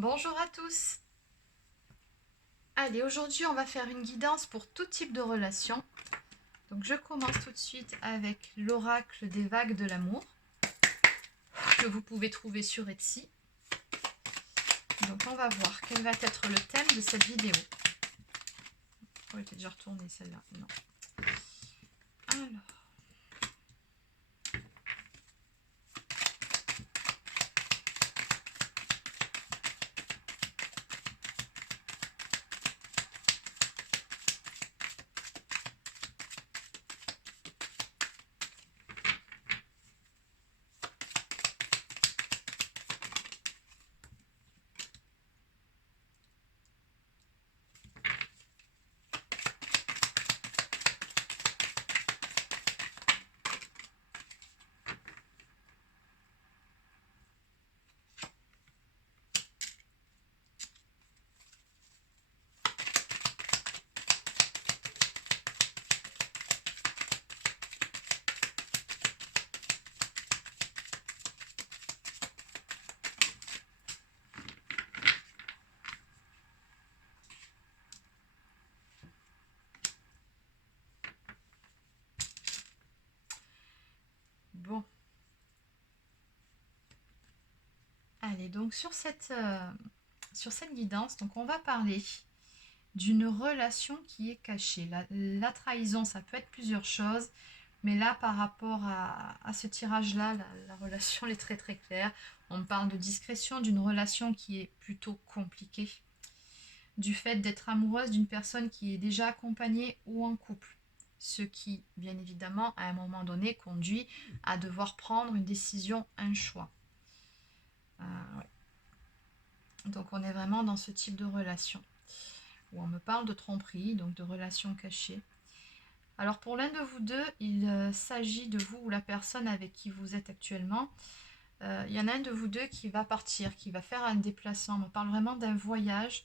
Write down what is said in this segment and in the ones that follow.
Bonjour à tous. Allez, aujourd'hui on va faire une guidance pour tout type de relation. Donc je commence tout de suite avec l'oracle des vagues de l'amour que vous pouvez trouver sur Etsy. Donc on va voir quel va être le thème de cette vidéo. Oh, elle était déjà retournée celle-là. Non. Alors. Bon. Allez, donc sur cette guidance, donc on va parler d'une relation qui est cachée. La trahison, ça peut être plusieurs choses, mais là, par rapport à ce tirage-là, la relation elle est très très claire. On parle de discrétion, d'une relation qui est plutôt compliquée, du fait d'être amoureuse d'une personne qui est déjà accompagnée ou en couple. Ce qui, bien évidemment, à un moment donné, conduit à devoir prendre une décision, un choix. Ouais. Donc on est vraiment dans ce type de relation où on me parle de tromperie, donc de relation cachée. Alors pour l'un de vous deux, il s'agit de vous ou la personne avec qui vous êtes actuellement. Il y en a un de vous deux qui va partir, qui va faire un déplacement. On me parle vraiment d'un voyage,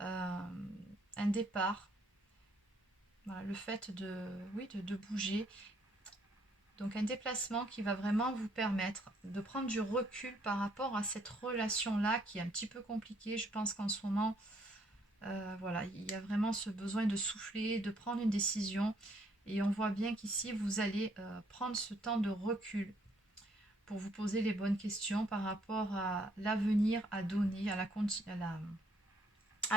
un départ. Voilà, le fait de bouger. Donc un déplacement qui va vraiment vous permettre de prendre du recul par rapport à cette relation-là qui est un petit peu compliquée. Je pense qu'en ce moment, voilà, il y a vraiment ce besoin de souffler, de prendre une décision. Et on voit bien qu'ici, vous allez prendre ce temps de recul pour vous poser les bonnes questions par rapport à l'avenir à donner, à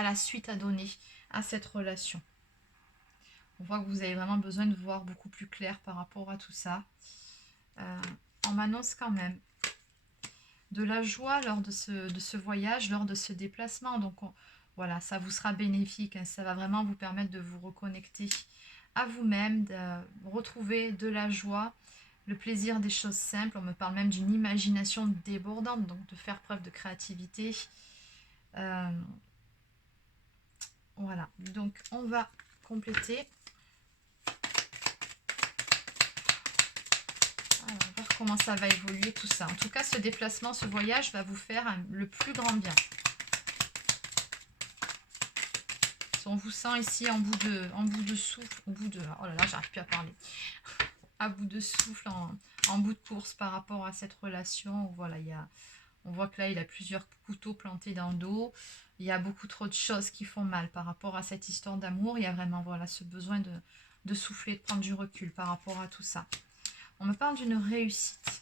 la suite à donner à cette relation. On voit que vous avez vraiment besoin de voir beaucoup plus clair par rapport à tout ça. On m'annonce quand même de la joie lors de ce voyage, lors de ce déplacement. Donc voilà, ça vous sera bénéfique. Hein, ça va vraiment vous permettre de vous reconnecter à vous-même, de retrouver de la joie, le plaisir des choses simples. On me parle même d'une imagination débordante, donc de faire preuve de créativité. Voilà, donc on va compléter. Alors, on va voir comment ça va évoluer tout ça. En tout cas, ce déplacement, ce voyage va vous faire le plus grand bien. On vous sent ici en bout de souffle, oh là là, j'arrive plus à parler, à bout de souffle, en bout de course par rapport à cette relation. Voilà, on voit que là, il a plusieurs couteaux plantés dans le dos. Il y a beaucoup trop de choses qui font mal par rapport à cette histoire d'amour. Il y a vraiment voilà, ce besoin de souffler, de prendre du recul par rapport à tout ça. On me parle d'une réussite.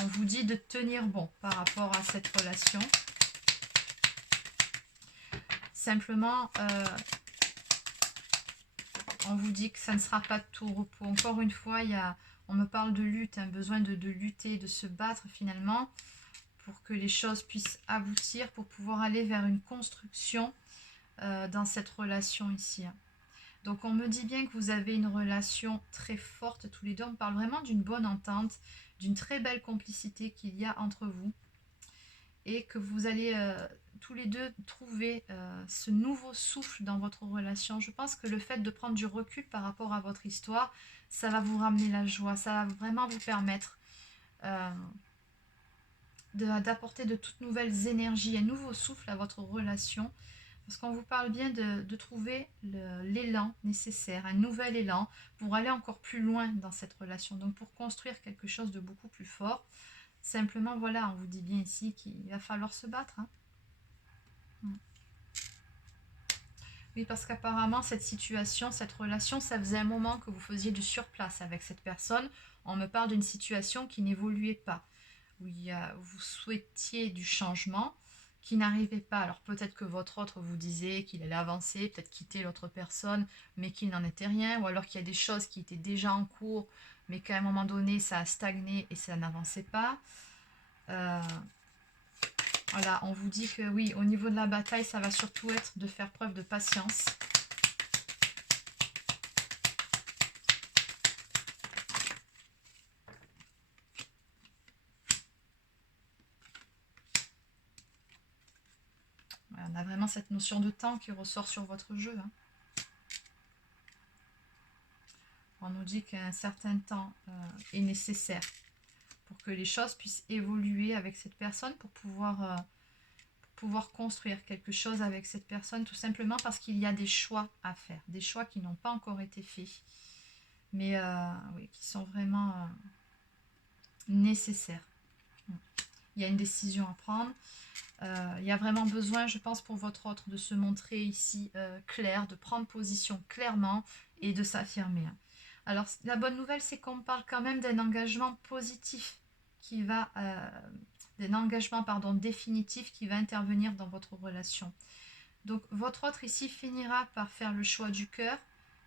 On vous dit de tenir bon par rapport à cette relation. Simplement, on vous dit que ça ne sera pas de tout repos. Encore une fois, on me parle de lutte, un besoin de lutter, de se battre finalement pour que les choses puissent aboutir, pour pouvoir aller vers une construction dans cette relation ici. Donc on me dit bien que vous avez une relation très forte tous les deux. On parle vraiment d'une bonne entente, d'une très belle complicité qu'il y a entre vous. Et que vous allez tous les deux trouver ce nouveau souffle dans votre relation. Je pense que le fait de prendre du recul par rapport à votre histoire, ça va vous ramener la joie, ça va vraiment vous permettre d'apporter de toutes nouvelles énergies, un nouveau souffle à votre relation. Parce qu'on vous parle bien de trouver l'élan nécessaire, un nouvel élan pour aller encore plus loin dans cette relation. Donc pour construire quelque chose de beaucoup plus fort, Simplement, voilà, on vous dit bien ici qu'il va falloir se battre. Hein. Oui, parce qu'apparemment, cette situation, cette relation, ça faisait un moment que vous faisiez du surplace avec cette personne. On me parle d'une situation qui n'évoluait pas, où vous souhaitiez du changement, qui n'arrivait pas. Alors peut-être que votre autre vous disait qu'il allait avancer, peut-être quitter l'autre personne, mais qu'il n'en était rien, ou alors qu'il y a des choses qui étaient déjà en cours, mais qu'à un moment donné, ça a stagné et ça n'avançait pas. Voilà, on vous dit que oui, au niveau de la bataille, ça va surtout être de faire preuve de patience. Voilà, on a vraiment cette notion de temps qui ressort sur votre jeu. Hein. On nous dit qu'un certain temps est nécessaire pour que les choses puissent évoluer avec cette personne, pour pouvoir construire quelque chose avec cette personne, tout simplement parce qu'il y a des choix à faire, des choix qui n'ont pas encore été faits, mais oui, qui sont vraiment nécessaires. Il y a une décision à prendre. Il y a vraiment besoin, je pense, pour votre autre de se montrer ici clair, de prendre position clairement et de s'affirmer. Alors, la bonne nouvelle, c'est qu'on parle quand même d'un engagement positif qui va, d'un engagement définitif qui va intervenir dans votre relation. Donc, votre autre ici finira par faire le choix du cœur,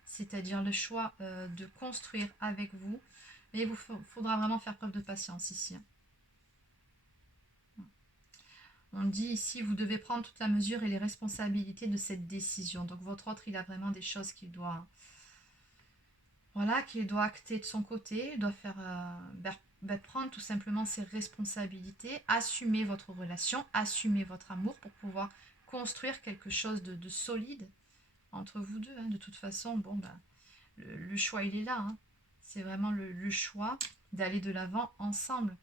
c'est-à-dire le choix de construire avec vous. Mais il vous faudra vraiment faire preuve de patience ici. On dit ici, vous devez prendre toute la mesure et les responsabilités de cette décision. Donc, votre autre, il a vraiment des choses qu'il doit... Voilà, qu'il doit acter de son côté, il doit faire prendre tout simplement ses responsabilités, assumer votre relation, assumer votre amour pour pouvoir construire quelque chose de solide entre vous deux. Hein. De toute façon, bon, le choix, il est là. Hein. C'est vraiment le choix d'aller de l'avant ensemble.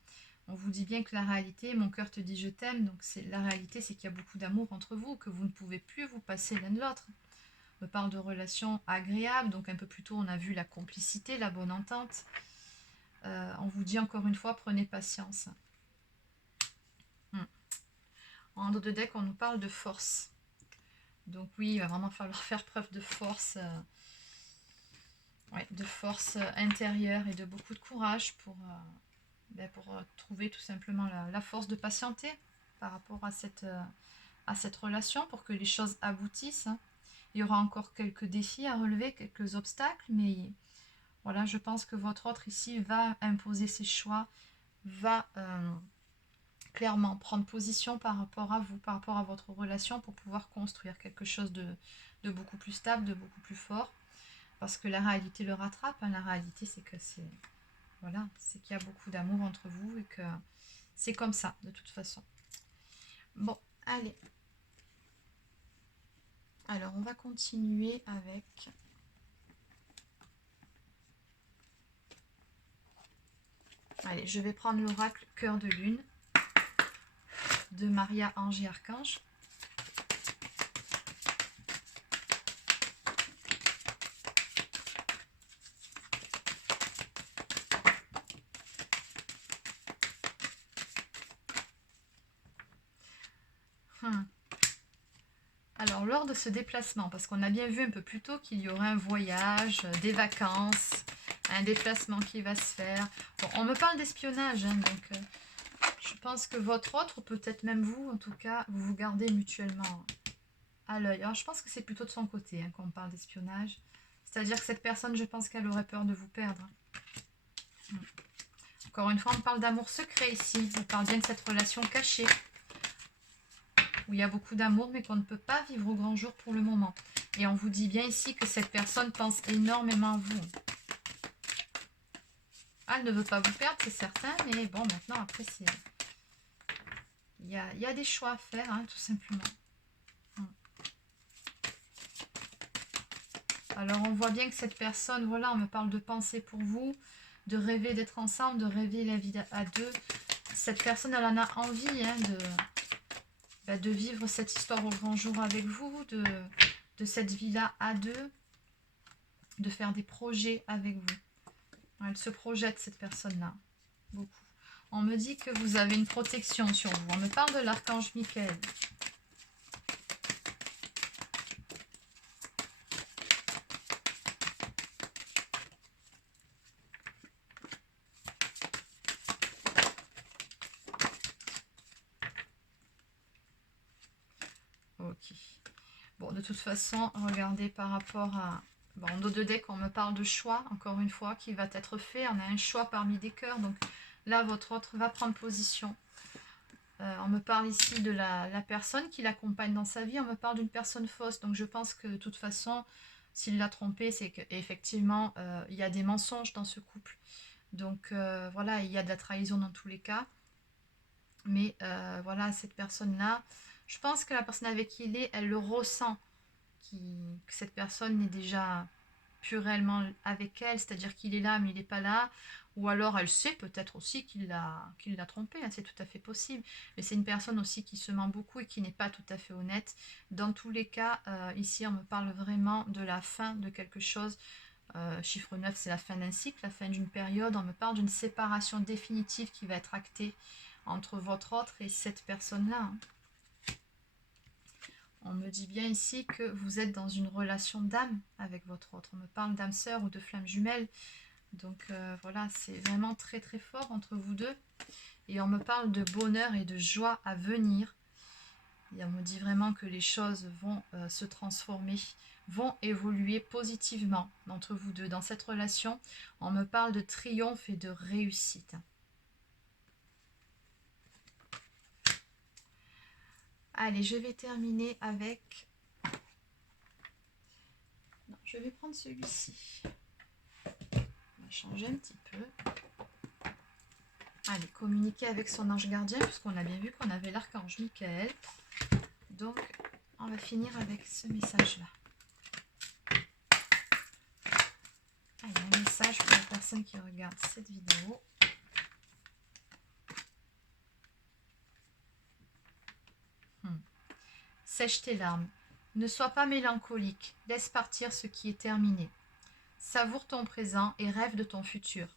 On vous dit bien que la réalité, mon cœur te dit je t'aime, donc la réalité, c'est qu'il y a beaucoup d'amour entre vous, que vous ne pouvez plus vous passer l'un de l'autre. On parle de relations agréables, donc un peu plus tôt on a vu la complicité, la bonne entente. On vous dit encore une fois, prenez patience. En dos de deck, on nous parle de force. Donc oui, il va vraiment falloir faire preuve de force, de force intérieure et de beaucoup de courage pour trouver tout simplement la force de patienter par rapport à cette relation, pour que les choses aboutissent. Il y aura encore quelques défis à relever, quelques obstacles, mais voilà, je pense que votre autre ici va imposer ses choix, va clairement prendre position par rapport à vous, par rapport à votre relation, pour pouvoir construire quelque chose de beaucoup plus stable, de beaucoup plus fort, parce que la réalité le rattrape. Hein. La réalité, c'est que c'est qu'il y a beaucoup d'amour entre vous et que c'est comme ça, de toute façon. Bon, allez. Alors, on va continuer avec... Allez, je vais prendre l'oracle Cœur de Lune de Maria, Ange et Archange. Alors, lors de ce déplacement, parce qu'on a bien vu un peu plus tôt qu'il y aurait un voyage, des vacances, un déplacement qui va se faire. Bon, on me parle d'espionnage, hein, donc je pense que votre autre, peut-être même vous, en tout cas, vous vous gardez mutuellement à l'œil. Alors, je pense que c'est plutôt de son côté hein, qu'on parle d'espionnage. C'est-à-dire que cette personne, je pense qu'elle aurait peur de vous perdre. Encore une fois, on parle d'amour secret ici. On parle bien de cette relation cachée, où il y a beaucoup d'amour, mais qu'on ne peut pas vivre au grand jour pour le moment. Et on vous dit bien ici que cette personne pense énormément à vous. Elle ne veut pas vous perdre, c'est certain, mais bon, maintenant, après, il y a des choix à faire, hein, tout simplement. Alors, on voit bien que cette personne, voilà, on me parle de penser pour vous, de rêver d'être ensemble, de rêver la vie à deux. Cette personne, elle en a envie hein, de vivre cette histoire au grand jour avec vous, de cette vie-là à deux, de faire des projets avec vous. Elle se projette, cette personne-là, beaucoup. On me dit que vous avez une protection sur vous. On me parle de l'archange Michael. Ok. Bon, de toute façon, regardez par rapport à... Bon, en dos de deck, on me parle de choix, encore une fois, qui va être fait. On a un choix parmi des cœurs. Donc là, votre autre va prendre position. On me parle ici de la personne qui l'accompagne dans sa vie. On me parle d'une personne fausse. Donc je pense que de toute façon, s'il l'a trompée, c'est qu'effectivement, il y a des mensonges dans ce couple. Donc voilà, il y a de la trahison dans tous les cas. Mais voilà, cette personne-là, je pense que la personne avec qui il est, elle le ressent. Que cette personne n'est déjà plus réellement avec elle, c'est-à-dire qu'il est là mais il n'est pas là, ou alors elle sait peut-être aussi qu'il l'a trompé, hein, c'est tout à fait possible, mais c'est une personne aussi qui se ment beaucoup et qui n'est pas tout à fait honnête. Dans tous les cas, ici on me parle vraiment de la fin de quelque chose. Chiffre 9, c'est la fin d'un cycle, la fin d'une période. On me parle d'une séparation définitive qui va être actée entre votre autre et cette personne-là, hein. On me dit bien ici que vous êtes dans une relation d'âme avec votre autre. On me parle d'âme sœur ou de flamme jumelle. Donc voilà, c'est vraiment très très fort entre vous deux. Et on me parle de bonheur et de joie à venir. Et on me dit vraiment que les choses vont se transformer, vont évoluer positivement entre vous deux. Dans cette relation, on me parle de triomphe et de réussite. Allez, je vais terminer avec... Non, je vais prendre celui-ci. On va changer un petit peu. Allez, communiquer avec son ange gardien, puisqu'on a bien vu qu'on avait l'archange Michael. Donc, on va finir avec ce message-là. Allez, un message pour la personne qui regarde cette vidéo. Sèche tes larmes. Ne sois pas mélancolique. Laisse partir ce qui est terminé. Savoure ton présent et rêve de ton futur.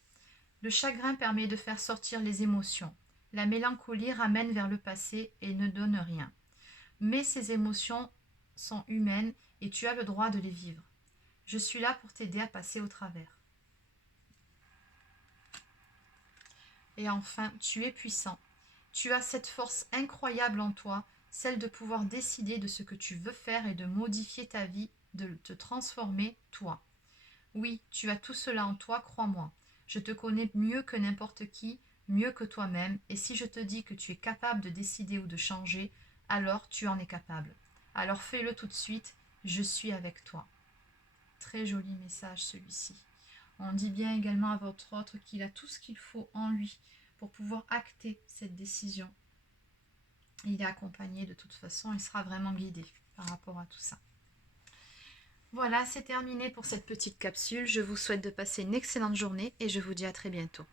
Le chagrin permet de faire sortir les émotions. La mélancolie ramène vers le passé et ne donne rien. Mais ces émotions sont humaines et tu as le droit de les vivre. Je suis là pour t'aider à passer au travers. Et enfin, tu es puissant. Tu as cette force incroyable en toi, celle de pouvoir décider de ce que tu veux faire et de modifier ta vie, de te transformer, toi. Oui, tu as tout cela en toi, crois-moi. Je te connais mieux que n'importe qui, mieux que toi-même, et si je te dis que tu es capable de décider ou de changer, alors tu en es capable. Alors fais-le tout de suite, je suis avec toi. Très joli message celui-ci. On dit bien également à votre autre qu'il a tout ce qu'il faut en lui pour pouvoir acter cette décision. Il est accompagné de toute façon, il sera vraiment guidé par rapport à tout ça. Voilà, c'est terminé pour cette petite capsule. Je vous souhaite de passer une excellente journée et je vous dis à très bientôt.